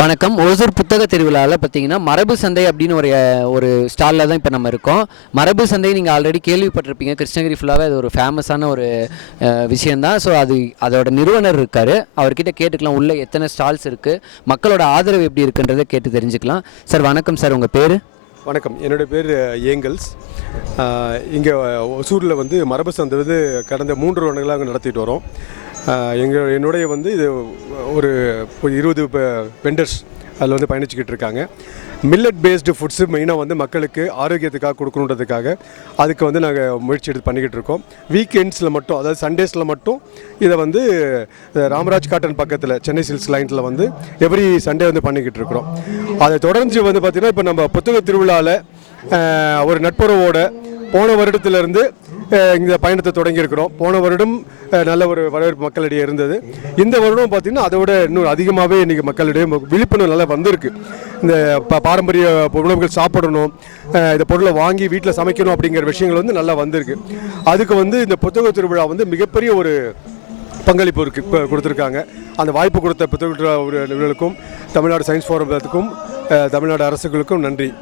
வணக்கம். ஓசூர் புத்தக திருவிழாவில் பார்த்தீங்கன்னா மரபு சந்தை அப்படின்னு ஒரு ஒரு ஸ்டாலில் தான் இப்போ நம்ம இருக்கோம். மரபு சந்தை நீங்கள் ஆல்ரெடி கேள்விப்பட்டிருப்பீங்க. கிருஷ்ணகிரி ஃபுல்லாகவே அது ஒரு ஃபேமஸான ஒரு விஷயந்தான் ஸோ அது அதோட நிறுவனர் இருக்கார். அவர்கிட்ட கேட்டுக்கலாம். உள்ளே எத்தனை ஸ்டால்ஸ் இருக்குது மக்களோட ஆதரவு எப்படி இருக்குன்றதை கேட்டு தெரிஞ்சுக்கலாம். சார் வணக்கம் சார் உங்கள் பேர்? வணக்கம். என்னுடைய பேர் ஏங்கல்ஸ். இங்கே ஒசூரில் வந்து மரபு சந்தை வந்து கடந்த மூன்று வருடங்களாக நடத்திட்டு வரோம். எங்கள் என்னுடைய வந்து இது ஒரு இருபது வெண்டர்ஸ் அதில் வந்து பயணிச்சுக்கிட்டு இருக்காங்க. மில்லட் பேஸ்டு ஃபுட்ஸு மெயினாக வந்து மக்களுக்கு ஆரோக்கியத்துக்காக கொடுக்கணுன்றதுக்காக அதுக்கு வந்து நாங்கள் முயற்சி எடுத்து பண்ணிக்கிட்டு இருக்கோம். வீக்கெண்ட்ஸில் மட்டும் அதாவது சண்டேஸில் மட்டும் இதை வந்து ராமராஜ் காட்டன் பக்கத்தில் சென்னை சில்க்ஸ் லைன்ஸில் வந்து எவ்ரி சண்டே வந்து பண்ணிக்கிட்டு இருக்கிறோம். அதை தொடர்ந்து வந்து பார்த்திங்கன்னா இப்போ நம்ம புத்தக திருவிழாவில் ஒரு நட்புறவோட போன வருடத்துலேருந்து இந்த பயணத்தை தொடங்கியிருக்கிறோம். போன வருடம் நல்ல ஒரு வரவேற்பு மக்களிடையே இருந்தது. இந்த வருடம் பார்த்திங்கன்னா அதை விட இன்னும் அதிகமாகவே இன்றைக்கி மக்களிடையே விழிப்புணர்வு நல்லா வந்திருக்கு. இந்த ப- பாரம்பரிய உணவுகள் சாப்பிடணும் இந்த பொருளை வாங்கி வீட்டில் சமைக்கணும் அப்படிங்கிற விஷயங்கள் வந்து நல்லா வந்திருக்கு. அதுக்கு வந்து இந்த புத்தக திருவிழா வந்து மிகப்பெரிய ஒரு பங்களிப்பு இருக்கு இப்போ கொடுத்துருக்காங்க. அந்த வாய்ப்பு கொடுத்த புத்தக திருவிழா தமிழ்நாடு சயின்ஸ் ஃபோரத்துக்கும் தமிழ்நாடு அரசுகளுக்கும் நன்றி.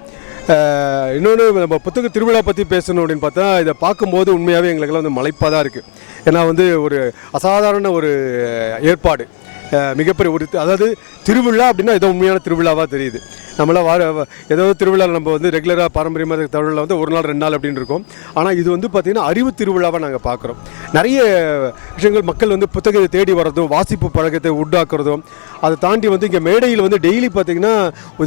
இன்னொன்று நம்ம புத்தக திருவிழா பற்றி பேசணும் அப்படின்னு பார்த்தா இதை பார்க்கும்போது உண்மையாகவே எங்களுக்கெல்லாம் வந்து மலைப்பாக தான் இருக்குது ஏன்னா வந்து ஒரு அசாதாரண ஒரு ஏற்பாடு. மிகப்பெரிய ஒரு அதாவது திருவிழா அப்படின்னா ஏதோ உண்மையான திருவிழாவாக தெரியுது. நம்மளாம் வார ஏதோ திருவிழா நம்ம வந்து ரெகுலராக பாரம்பரியமாக தமிழில் வந்து ஒரு நாள் ரெண்டு நாள் அப்படின்னு இருக்கும். ஆனால் இது வந்து பார்த்திங்கன்னா அறிவு திருவிழாவாக நாங்கள் பார்க்குறோம் நிறைய விஷயங்கள் மக்கள் வந்து புத்தகத்தை தேடி வர்றதும் வாசிப்பு பழக்கத்தை உண்டாக்குறதும் அதை தாண்டி வந்து இங்கே மேடையில் வந்து டெய்லி பார்த்திங்கன்னா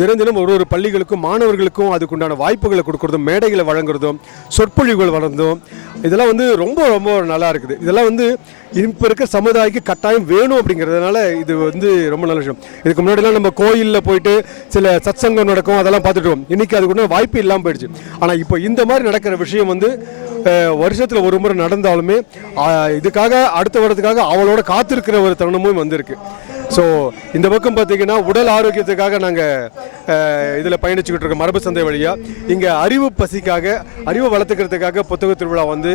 தினம் தினம் ஒரு ஒரு பள்ளிகளுக்கும் மாணவர்களுக்கும் அதுக்குண்டான வாய்ப்புகளை கொடுக்குறதும் மேடைகளை வழங்குறதும் சொற்பொழிவுகள் வளர்ந்தும் இதெல்லாம் வந்து ரொம்ப ரொம்ப நல்லா இருக்குது. இதெல்லாம் வந்து இப்போ இருக்க சமுதாயக்கு கட்டாயம் வேணும் அப்படிங்கிறதுனால இது வந்து ரொம்ப நல்ல விஷயம். இதுக்கு முன்னாடிலாம் நம்ம கோயிலில் போயிட்டு சில சங்கம் நடக்கும் அதெல்லாம் பார்த்துட்டு இன்றைக்கி இன்னைக்கு அதுக்கு ஒன்றும் வாய்ப்பு இல்லாமல் போயிடுச்சு. ஆனால் இப்போ இந்த மாதிரி நடக்கிற விஷயம் வந்து வருஷத்தில் ஒரு முறை நடந்தாலுமே இதுக்காக அடுத்த வருடத்துக்காக அவளோட காத்திருக்கிற ஒரு தருணமும் வந்திருக்கு. ஸோ இந்த பக்கம் பார்த்தீங்கன்னா உடல் ஆரோக்கியத்துக்காக நாங்கள் இதில் பயணிச்சுக்கிட்டு இருக்கோம் மரபு சந்தை வழியாக இங்கே அறிவு பசிக்காக அறிவு வளர்த்துக்கிறதுக்காக புத்தக திருவிழா வந்து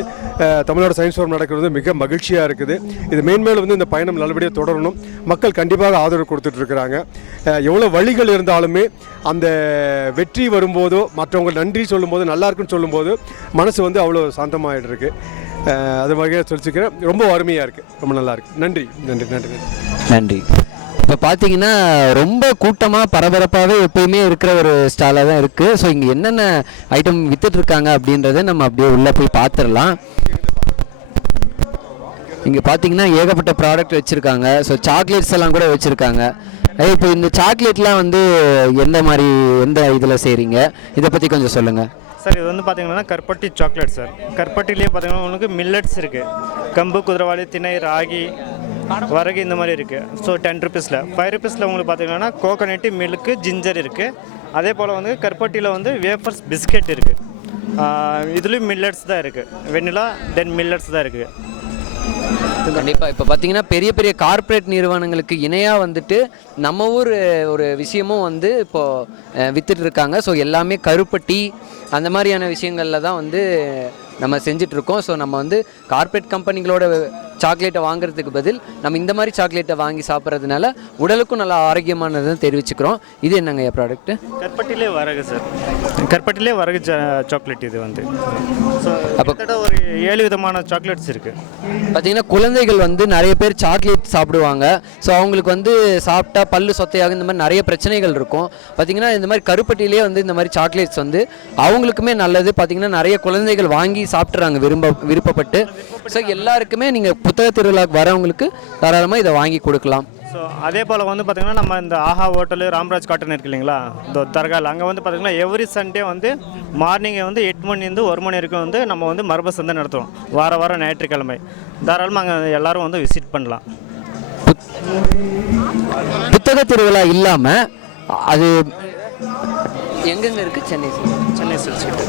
தமிழ்நாடு சயின்ஸ் ஃபோரம் நடக்கிறது மிக மகிழ்ச்சியாக இருக்குது. இது மேன்மேலும் வந்து இந்த பயணம் நல்லபடியாக தொடரணும். மக்கள் கண்டிப்பாக ஆதரவு கொடுத்துட்டு இருக்கிறாங்க. எவ்வளோ வழிகள் இருந்தாலுமே அந்த வெற்றி வரும்போதோ மற்றவங்க நன்றி சொல்லும்போது நல்லா இருக்குன்னு சொல்லும்போது மனசு வந்து அவ்வளோ சாந்தமாகிட்டு இருக்கு. அது வகையாக சொல்லிச்சுக்கிறேன் ரொம்ப அருமையாக இருக்குது ரொம்ப நல்லாயிருக்கு நன்றி. நன்றி நன்றி நன்றி. நன்றி. இப்போ பார்த்தீங்கன்னா ரொம்ப கூட்டமாக பரபரப்பாகவே எப்பயுமே இருக்கிற ஒரு ஸ்டாலாக தான் இருக்குது ஸோ இங்கே என்னென்ன ஐட்டம் விற்றுட்ருக்காங்க அப்படின்றத நம்ம அப்படியே உள்ளே போய் பார்த்துடலாம் இங்கே பார்த்தீங்கன்னா ஏகப்பட்ட ப்ராடக்ட் வச்சுருக்காங்க. ஸோ சாக்லேட்ஸ் எல்லாம் கூட வச்சுருக்காங்க. இப்போ இந்த சாக்லேட்லாம் வந்து எந்த மாதிரி எந்த இதில் செய்கிறீங்க இதை பற்றி கொஞ்சம் சொல்லுங்கள் சார் இது வந்து பார்த்தீங்கன்னா கற்பட்டி சாக்லேட் சார். கற்பட்டிலேயே பார்த்தீங்கன்னா உங்களுக்கு மில்லட்ஸ் இருக்குது கம்பு குதிரவாளி திணை ராகி வரகு இந்த மாதிரி இருக்குது ஸோ டென் ருபீஸில் ஃபைவ் ருபீஸில் உங்களுக்கு பார்த்தீங்கன்னா கோகனட்டு மில்க்கு ஜிஞ்சர் இருக்குது அதே போல் வந்து கற்பட்டியில் வந்து வேஃபர்ஸ் பிஸ்கெட் இருக்குது இதுலேயும் மில்லட்ஸ் தான் இருக்குது வெண்ணிலா தென் மில்லட்ஸ் தான் இருக்குது கண்டிப்பாக இப்போ பார்த்தீங்கன்னா பெரிய பெரிய கார்ப்பரேட் நிறுவனங்களுக்கு இணையாக வந்துட்டு நம்ம ஊர் ஒரு விஷயமும் வந்து இப்போது வித்துட்டு இருக்காங்க. ஸோ எல்லாமே கருப்பட்டி அந்த மாதிரியான விஷயங்களில் தான் வந்து நம்ம செஞ்சுட்டு இருக்கோம் ஸோ நம்ம வந்து கார்ப்பரேட் கம்பெனிகளோட சாக்லேட்டை வாங்குறதுக்கு பதில் நம்ம இந்த மாதிரி சாக்லேட்டை வாங்கி சாப்பிட்றதுனால உடலுக்கும் நல்லா ஆரோக்கியமானதுன்னு தெரிவிச்சுக்கிறோம். இது என்னங்க ப்ராடக்ட்டு கருப்பட்டிலே வரகு சார் கருப்பட்டிலே வரகு சாக்லேட் இது வந்து. கிட்டத்தட்ட ஒரு ஏழு விதமான சாக்லேட்ஸ் இருக்குது பார்த்தீங்கன்னா குழந்தைகள் வந்து நிறைய பேர் சாக்லேட் சாப்பிடுவாங்க. ஸோ அவங்களுக்கு வந்து சாப்பிட்டா பல்லு சொத்தையாக இந்த மாதிரி நிறைய பிரச்சனைகள் இருக்கும். பார்த்தீங்கன்னா இந்த மாதிரி கருப்பட்டியிலே வந்து இந்த மாதிரி சாக்லேட்ஸ் வந்து அவங்களுக்குமே நல்லது. பார்த்தீங்கன்னா நிறைய குழந்தைகள் வாங்கி சாப்பிட்றாங்க விரும்ப விருப்பப்பட்டு. ஸோ எல்லாருக்குமே நீங்கள் புத்தக திருவிழாக்கு வரவங்களுக்கு தாராளமாக இதை வாங்கி கொடுக்கலாம். ஸோ அதே போல் வந்து பார்த்திங்கன்னா நம்ம இந்த ஆஹா ஹோட்டலு ராம்ராஜ் காட்டன் இருக்கு இல்லைங்களா? இந்த தர்கால் அங்கே வந்து பார்த்திங்கன்னா எவ்ரி சண்டே வந்து மார்னிங் வந்து எட்டு மணிலேருந்து ஒரு மணி வரைக்கும் வந்து நம்ம வந்து மரபு சந்தை நடத்துவோம். வார வாரம் ஞாயிற்றுக்கிழமை. தாராளமாக அங்கே எல்லாரும் வந்து விசிட் பண்ணலாம். புத்தக திருவிழா இல்லாமல் அது எங்கெங்க இருக்குது சென்னை சில்க்ஸ். சென்னை சில்க்ஸ் கிட்ட.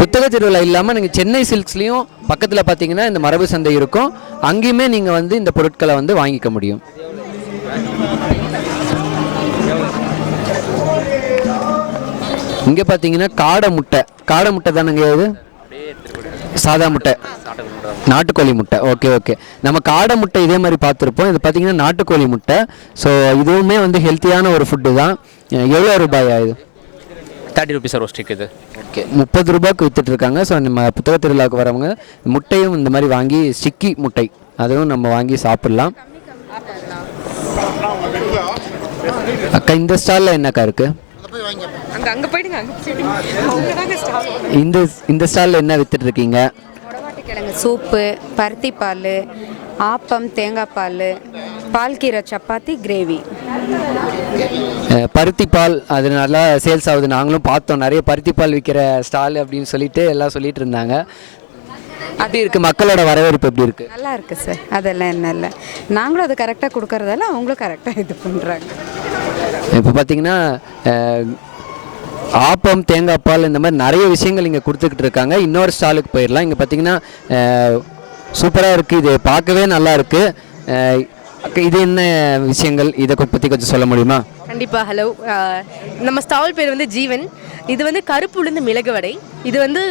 புத்தக திருவிழா இல்லாமல் நீங்கள் சென்னை சில்க்ஸ்லேயும் பக்கத்தில் பார்த்தீங்கன்னா இந்த மரபு சந்தை இருக்கும். அங்கேயுமே நீங்கள் வந்து இந்த பொருட்களை வந்து வாங்கிக்க முடியும். இங்கே பார்த்தீங்கன்னா காடை முட்டை. காடை முட்டை தானேங்க இது? சாதா முட்டை. நாட்டுக்கோழி முட்டை. Okay okay. நம்ம காடை முட்டை இதே மாதிரி பார்த்துருப்போம். இது பார்த்தீங்கன்னா நாட்டுக்கோழி முட்டை. ஸோ இதுவுமே வந்து ஹெல்த்தியான ஒரு ஃபுட்டு தான். எவ்வளோ ரூபாயா இது? தேர்ட்டி ருபீஸ் ஒரு ஸ்டிக் இது. ஓகே முப்பது ரூபாய்க்கு வித்துட்டு இருக்காங்க ஸோ நம்ம புத்தக திருவிழாவுக்கு வரவங்க முட்டையும் இந்த மாதிரி வாங்கி ஸ்டிக்கி முட்டை அதுவும் நம்ம வாங்கி சாப்பிட்லாம். அக்கா இந்த ஸ்டாலில் என்னக்கா இருக்கு? அங்க அங்க போயிடுங்க. அங்க போயிடுங்க. அவங்க தாங்க ஸ்டாஃப் இந்த இந்த ஸ்டாலில் என்ன வித்துட்டு இருக்கீங்க கிழங்கு சூப்பு பருத்தி பால் ஆப்பம் தேங்காய் பால் பால்கீரை சப்பாத்தி கிரேவி பருத்தி பால் அது நல்லா சேல்ஸ் ஆகுது. நாங்களும் பார்த்தோம். நிறைய பருத்தி பால் விற்கிற ஸ்டால் அப்படின்னு சொல்லிட்டு எல்லாம் சொல்லிட்டு இருந்தாங்க. அப்படி இருக்கு? மக்களோட வரவேற்பு எப்படி இருக்கு? நல்லா இருக்கு சார் அதெல்லாம் என்ன இல்லை. நாங்களும் அது கரெக்டாக கொடுக்கறதால அவங்களும் கரெக்டாக இது பண்ணுறாங்க இப்போ பார்த்தீங்கன்னா ஆப்பம் தேங்காய் பால் இந்த மாதிரி நிறைய விஷயங்கள் இங்கே கொடுத்துக்கிட்டு இருக்காங்க. இன்னொரு ஸ்டாலுக்கு போயிடலாம். இங்கே பார்த்தீங்கன்னா சூப்பராக இருக்குது இது பார்க்கவே நல்லா இருக்குது இது என்ன விஷயங்கள்? இதை பற்றி கொஞ்சம் சொல்ல முடியுமா? கண்டிப்பாக ஹலோ நம்ம ஸ்டால் பேர் வந்து ஜீவன். இது வந்து கருப்பு உளுந்து மிளகு வடை. இது வந்து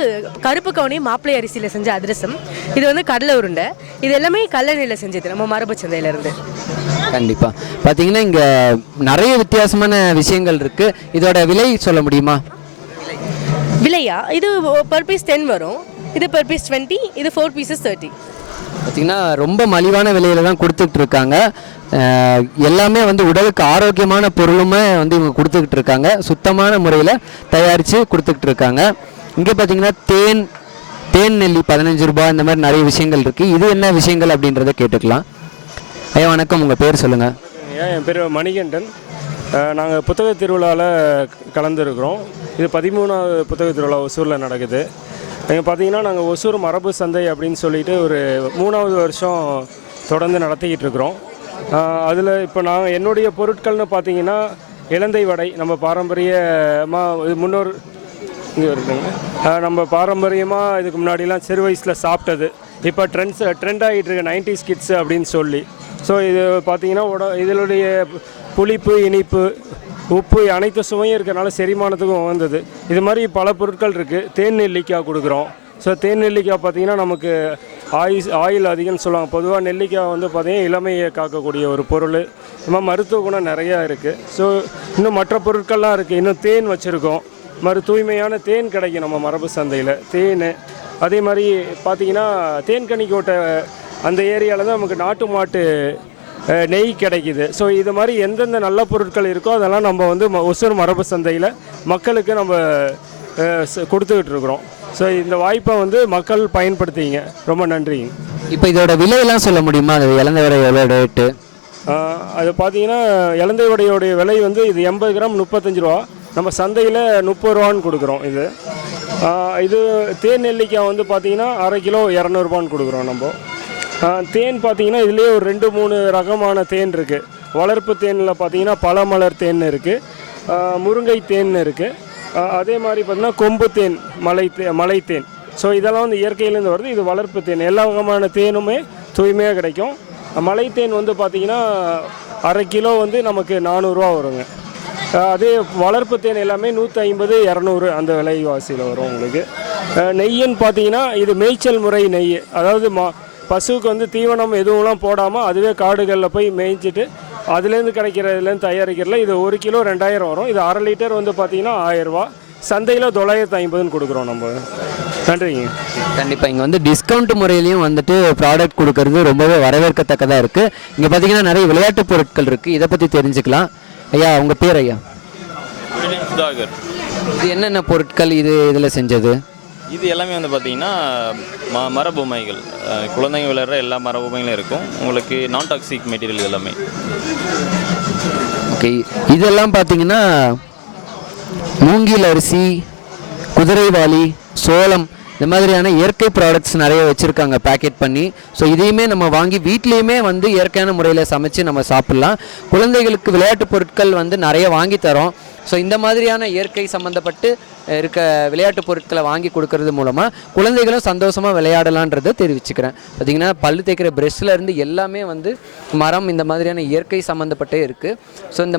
கருப்பு கவுனி மாப்பிள்ளை அரிசியில் செஞ்ச அதிரசம். இது வந்து கடலை உருண்டை. இது எல்லாமே கல்லணையில் செஞ்சது. நம்ம மரபு சந்தையிலேருந்து. கண்டிப்பாக பார்த்தீங்கன்னா இங்கே நிறைய வித்தியாசமான விஷயங்கள் இருக்குது இதோட விலை சொல்ல முடியுமா? விலையா? இது பர் பீஸ் டென் வரும். இது பர் பீஸ் டுவெண்ட்டி இது ஃபோர் பீசஸ் தேர்ட்டி பார்த்திங்கன்னா ரொம்ப மலிவான விலையில தான் கொடுத்துக்கிட்டு இருக்காங்க. எல்லாமே வந்து உடலுக்கு ஆரோக்கியமான பொருளுமே வந்து இவங்க கொடுத்துக்கிட்டு இருக்காங்க. சுத்தமான முறையில் தயாரித்து கொடுத்துக்கிட்டு இருக்காங்க. இங்கே பார்த்தீங்கன்னா தேன் தேன் நெல்லி பதினஞ்சு ரூபாய் இந்த மாதிரி நிறைய விஷயங்கள் இருக்குது இது என்ன விஷயங்கள் அப்படின்றத கேட்டுக்கலாம். ஐயா வணக்கம். உங்கள் பேர் சொல்லுங்கள் என் பேர் மணிகண்டன். நாங்கள் புத்தக திருவிழாவில் கலந்துருக்கிறோம். இது பதிமூணாவது புத்தக திருவிழா ஒசூரில் நடக்குது. இங்கே பார்த்தீங்கன்னா நாங்கள் ஒசூர் மரபு சந்தை அப்படின்னு சொல்லிட்டு ஒரு மூணாவது வருஷம் தொடர்ந்து நடத்திக்கிட்டு இருக்கிறோம். அதில் இப்போ நான் என்னுடைய பொருட்கள்னு பார்த்தீங்கன்னா இலந்தை வடை நம்ம பாரம்பரியமாக இது முன்னோர் இங்கே இருக்குங்க நம்ம பாரம்பரியமாக இதுக்கு முன்னாடிலாம் சிறு வயசில் சாப்பிட்டது. இப்போ ட்ரெண்ட்ஸ் ட்ரெண்ட் ஆகிட்டு இருக்கு நைன்டிஸ் கிட்ஸ் அப்படின்னு சொல்லி. ஸோ இது பார்த்தீங்கன்னா உட இதனுடைய புளிப்பு இனிப்பு உப்பு அனைத்து சுவையும் இருக்கிறனால செரிமானத்துக்கும் உகந்தது இது மாதிரி பல பொருட்கள் இருக்குது தேன் நெல்லிக்காய் கொடுக்குறோம். ஸோ தேன் நெல்லிக்காய் பார்த்தீங்கன்னா நமக்கு ஆயுஸ் ஆயில் அதிகம்னு சொல்லுவாங்க. பொதுவாக நெல்லிக்காய் வந்து பார்த்திங்கன்னா இளமையை காக்கக்கூடிய ஒரு பொருள். இது மாதிரி மருத்துவ குணம் நிறையா இருக்குது ஸோ இன்னும் மற்ற பொருட்கள்லாம் இருக்குது இன்னும் தேன் வச்சுருக்கோம். மறு தூய்மையான தேன் கிடைக்கும் நம்ம மரபு சந்தையில். தேன் அதே மாதிரி பார்த்திங்கன்னா தேன்கனி கோட்டை அந்த ஏரியாவில் தான் நமக்கு நாட்டு மாட்டு நெய் கிடைக்குது. ஸோ இது மாதிரி எந்தெந்த நல்ல பொருட்கள் இருக்கோ அதெல்லாம் நம்ம வந்து ம- ஒசூர் மரபு சந்தையில் மக்களுக்கு நம்ம கொடுத்துக்கிட்டு இருக்கிறோம். ஸோ இந்த வாய்ப்பை வந்து மக்கள் பயன்படுத்திங்க. ரொம்ப நன்றிங்க. இப்போ இதோட விலையெல்லாம் சொல்ல முடியுமா? அது இழந்த விலை எவ்வளோ ரேட்டு அது பார்த்தீங்கன்னா இலந்தை வடையோடைய விலை வந்து இது எண்பது கிராம் முப்பத்தஞ்சு ரூபா. நம்ம சந்தையில் முப்பது ரூபான்னு கொடுக்குறோம் இது. இது தேன் நெல்லிக்காய் வந்து பார்த்தீங்கன்னா அரை கிலோ இரநூறுபான்னு கொடுக்குறோம் நம்ம. தேன் பார்த்தீங்கன்னா இதுலேயே ஒரு ரெண்டு மூணு ரகமான தேன் இருக்குது வளர்ப்பு தேனில் பார்த்தீங்கன்னா பழமலர் தேன் இருக்குது முருங்கை தேன் இருக்குது அதே மாதிரி பார்த்தீங்கன்னா கொம்பு தேன் மலை தே மலை தேன். ஸோ இதெல்லாம் வந்து இயற்கையிலேருந்து வருது. இது வளர்ப்பு தேன். எல்லா வகமான தேனுமே தூய்மையாக கிடைக்கும். மலை தேன் வந்து பார்த்தீங்கன்னா அரை கிலோ வந்து நமக்கு நானூறுரூவா வருங்க. அதே வளர்ப்பு தேன் எல்லாமே நூற்றி ஐம்பது இரநூறு அந்த விலைவாசியில் வரும் உங்களுக்கு. நெய்யன்னு பார்த்தீங்கன்னா இது மேய்ச்சல் முறை நெய். அதாவது மா பசுவுக்கு வந்து தீவனம் எதுவும்லாம் போடாமல் அதுவே காடுகளில் போய் மேய்ஞ்சிட்டு அதுலேருந்து கிடைக்கிறதுலேருந்து தயாரிக்கிறதுல இது ஒரு கிலோ ரெண்டாயிரம் வரும். இது அரை லிட்டர் வந்து பார்த்தீங்கன்னா ஆயிரரூவா சந்தையில் தொள்ளாயிரத்து ஐம்பதுன்னு கொடுக்குறோம் நம்ம. நன்றிங்க. கண்டிப்பாக இங்கே வந்து டிஸ்கவுண்ட் முறையிலையும் வந்துட்டு ப்ராடக்ட் கொடுக்கறது ரொம்பவே வரவேற்கத்தக்கதாக இருக்குது இங்கே பார்த்தீங்கன்னா நிறைய விளையாட்டு பொருட்கள் இருக்குது இதை பற்றி தெரிஞ்சுக்கலாம். ஐயா உங்கள் பேர் ஐயா? சுதாகர். இது என்னென்ன பொருட்கள் இது இதில் செஞ்சது? இது எல்லாமே வந்து பார்த்தீங்கன்னா ம மரபொம்மைகள் குழந்தைங்க விளையாடுற எல்லா மரபொம்மைகளும் இருக்கும். உங்களுக்கு நான் டாக்ஸிக் மெட்டீரியல் எல்லாமே. ஓகே இதெல்லாம் பார்த்தீங்கன்னா மூங்கில் அரிசி குதிரைவாளி சோளம் இந்த மாதிரியான இயற்கை ப்ராடக்ட்ஸ் நிறைய வச்சுருக்காங்க பேக்கெட் பண்ணி. ஸோ இதையுமே நம்ம வாங்கி வீட்லேயுமே வந்து இயற்கையான முறையில் சமைச்சு நம்ம சாப்பிட்லாம். குழந்தைகளுக்கு விளையாட்டு பொருட்கள் வந்து நிறைய வாங்கி தரோம். ஸோ இந்த மாதிரியான இயற்கை சம்மந்தப்பட்டு இருக்க விளையாட்டு பொருட்களை வாங்கி கொடுக்கறது மூலமாக குழந்தைகளும் சந்தோஷமாக விளையாடலான்றதை தெரிவிச்சுக்கிறேன். பார்த்தீங்கன்னா பல்லு தேய்க்கிற ப்ரெஷ்ல இருந்து எல்லாமே வந்து மரம் இந்த மாதிரியான இயற்கை சம்மந்தப்பட்டே இருக்குது ஸோ இந்த